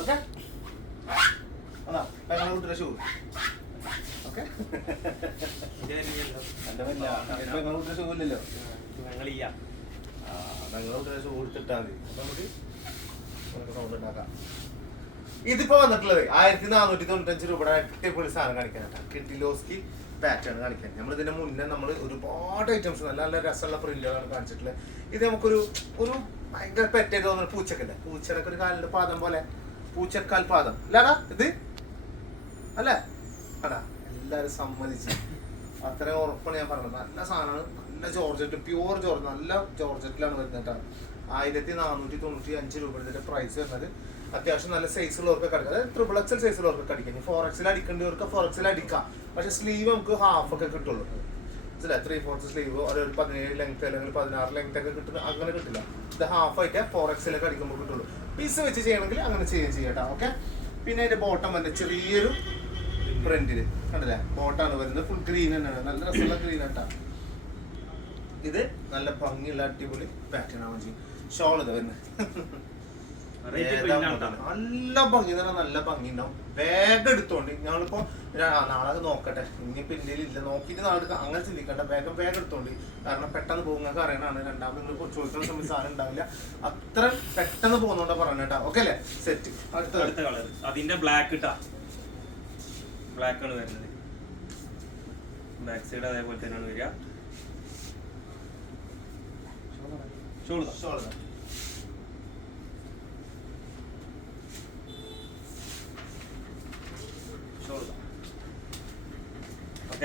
Okay അതാ പെങ്ങളെ കുട്ടിയുടെ ഷൂ ഓക്കെ പെങ്ങളെ കുട്ടിയുടെ ഷൂ ഇല്ലല്ലോ പെങ്ങളെ കുട്ടിയുടെ ഷൂ എടുത്തിട്ടാൽ മതി അപ്പൊ നമുക്ക് സൗണ്ട് ഉണ്ടാക്കാം. ഇതിപ്പോ വന്നിട്ടുള്ളത് 1495 രൂപയുടെ അടിപൊളി സാധനം കാണിക്കാനാണ്. കിഡിലോസ്കി പാറ്റേൺ കാണിക്കാൻ. നമ്മൾ ഇതിന്റെ മുന്നേ നമ്മൾ ഒരുപാട് ഐറ്റംസ് നല്ല നല്ല രസമുള്ള പ്രിന്റുകളാണ് കാണിച്ചിട്ടുള്ളത്. ഇത് നമുക്കൊരു ഭയങ്കര പെറ്റായിട്ട് തോന്നുന്ന പൂച്ചക്കല്ലേ, പൂച്ചനൊക്കെ ഒരു കാലിന്റെ പാദം പോലെ പൂച്ചക്കാൽ പാദം അല്ലാടാ ഇത് അല്ലേ അടാ എല്ലാരും സമ്മതിച്ച് അത്രയും ഉറപ്പാണ് ഞാൻ പറഞ്ഞത്. നല്ല സാധനമാണ്, നല്ല ജോർജറ്റ്, പ്യൂർ ജോർജ്, നല്ല ജോർജറ്റിലാണ് വരുന്നത് കേട്ടോ. 1495 രൂപ ഇതിന്റെ പ്രൈസ് വരുന്നത്. അത്യാവശ്യം നല്ല സൈസുള്ളവർക്ക് അടിക്കാം, അതായത് XXL സൈസുള്ളവർക്ക് അടിക്കാം. 4XL അടിക്കേണ്ടവർക്ക് 4XL അടിക്കാം. പക്ഷെ സ്ലീവ് നമുക്ക് ഹാഫ് ഒക്കെ കിട്ടുള്ളൂ. 3/4 സ്ലീവ് ഒരു 17 ലെങ്ത് അല്ലെങ്കിൽ 16 ലെങ്ത് ഒക്കെ കിട്ടുന്നത് അങ്ങനെ കിട്ടില്ല. ഇത് ഹാഫ് ആയിട്ട് 4XL ഒക്കെ അടിക്കുമ്പോൾ കിട്ടുള്ളൂ. പീസ് വെച്ച് ചെയ്യണമെങ്കിൽ അങ്ങനെ ചെയ്യട്ടോ. ഓക്കെ. പിന്നെ അതിന്റെ ബോട്ടം വന്ന് ചെറിയൊരു പ്രിന്റില് കണ്ടില്ലേ, ബോട്ടാണ് വരുന്നത്. ഫുൾ ഗ്രീൻ തന്നെയാണ്, നല്ല രസമുള്ള ഗ്രീൻ ആട്ടാ. ഇത് നല്ല ഭംഗിയുള്ള അടിപൊളി പാറ്റേൺ ആവുകയും ചെയ്യും. ഷോൾ ഇത് വരുന്നത് നല്ല ഭംഗി, നല്ല ഭംഗി ഉണ്ടാവും. ബാഗ് എടുത്തോണ്ട് ഞങ്ങളിപ്പോ നാളെ അത് നോക്കട്ടെ, ഇനിയിപ്പോ ഇന്ത്യയിൽ ഇല്ല, നോക്കിയിട്ട് നാളെ അങ്ങനെ ചിന്തിക്കട്ടെ. ബാഗ് എടുത്തോണ്ട്, കാരണം പെട്ടെന്ന് പോകുന്നൊക്കെ അറിയണതാണ്. രണ്ടാമത് നിങ്ങൾ ചോദിക്കുന്ന സമയത്ത് സാധനം ഉണ്ടാവില്ല, അത്ര പെട്ടെന്ന് പോകുന്നോണ്ടാ പറഞ്ഞേട്ടാ. ഓക്കെ അല്ലേ? സെറ്റ്. അടുത്ത കളർ അതിന്റെ ബ്ലാക്ക് ഇട്ടാ, ബ്ലാക്ക് ആണ് വരുന്നത്. ബാക്ക് സൈഡ് അതേപോലെ തന്നെയാണ് വരിക.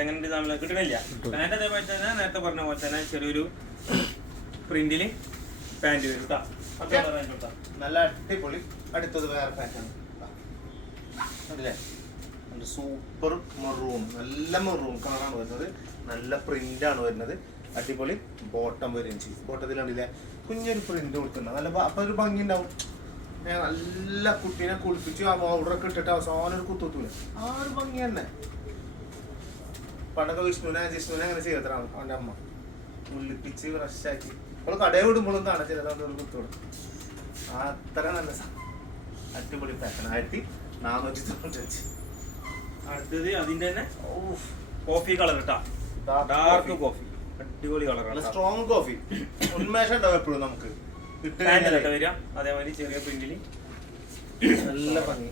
എങ്ങനെ കിട്ടണില്ല. പാന്റ് അതേപോലെ തന്നെ നേരത്തെ പറഞ്ഞ പോലെ തന്നെ ചെറിയൊരു പ്രിന്റില് പാന്റ് വരും കേട്ടോ. നല്ല അടിപൊളി. അടുത്തത് വേറെ പാറ്റേൺ അല്ലേ, സൂപ്പർ മെറൂൺ, നല്ല മെറൂൺ കളറാണ് വരുന്നത്. നല്ല പ്രിന്റ് ആണ് വരുന്നത്. അടിപൊളി ബോട്ടം വരികയും ചെയ്യും. ബോട്ടത്തിൽ കണ്ടില്ലേ കുഞ്ഞൊരു പ്രിന്റ് കൊടുക്കുന്നത്, നല്ല അപ്പൊ ഒരു ഭംഗി ഉണ്ടാവും. നല്ല കുട്ടീനെ കുളിപ്പിച്ച് ആ പൗഡറൊക്കെ ഇട്ടിട്ട് അവസാനം ഒരു കുത്തൂല, ആ ഒരു ഭംഗി തന്നെ. പണ്ടൊക്കെ ജിഷ്ണുവിനെ അങ്ങനെ ചെയ്തതാണ് അവന്റെ അമ്മ, കുളിപ്പിച്ച് ഫ്രഷാക്കി. അപ്പോൾ കടയിൽ വിടുമ്പോഴും കാണാൻ ചിലത് ഒരു കുത്തോടും. അത്ര നല്ല അടിപൊളി പാറ്റേൺ. 1495. അടുത്തത് അതിന്റെ തന്നെ കോഫി കളർ കേട്ടാ, ഡാർക്ക് കോഫി, അടിപൊളി കളറാണ്. സ്ട്രോങ് കോഫി, ഉന്മേഷം ഉണ്ടാവും എപ്പോഴും നമുക്ക്. വരിക അതേമാതിരി ചെറിയ പ്രിന്റില് നല്ല ഭംഗി.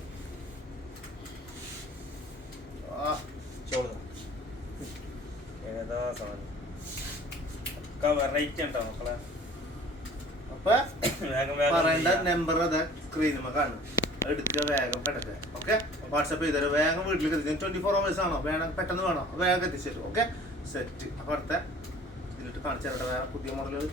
ഏതാ സാധനം വെറൈറ്റി ഉണ്ടോ മക്കളെ? അപ്പൊ പറയേണ്ട നമ്പർ അതാ സ്ക്രീനുമ കാണും, എടുക്കുക വേഗം പെട്ടെന്ന്. ഓക്കെ, വാട്സപ്പ് ചെയ്തേരും, വേഗം വീട്ടിലേക്ക് എത്തിച്ചു. 24 hours ആണോ വേണം, പെട്ടെന്ന് വേണോ വേഗം എത്തിച്ചു തരും. Okay, set. അപ്പൊ അടുത്ത ഇതിലിട്ട് കാണിച്ചു തരട്ടെ വേറെ പുതിയ മോഡലുകൾ.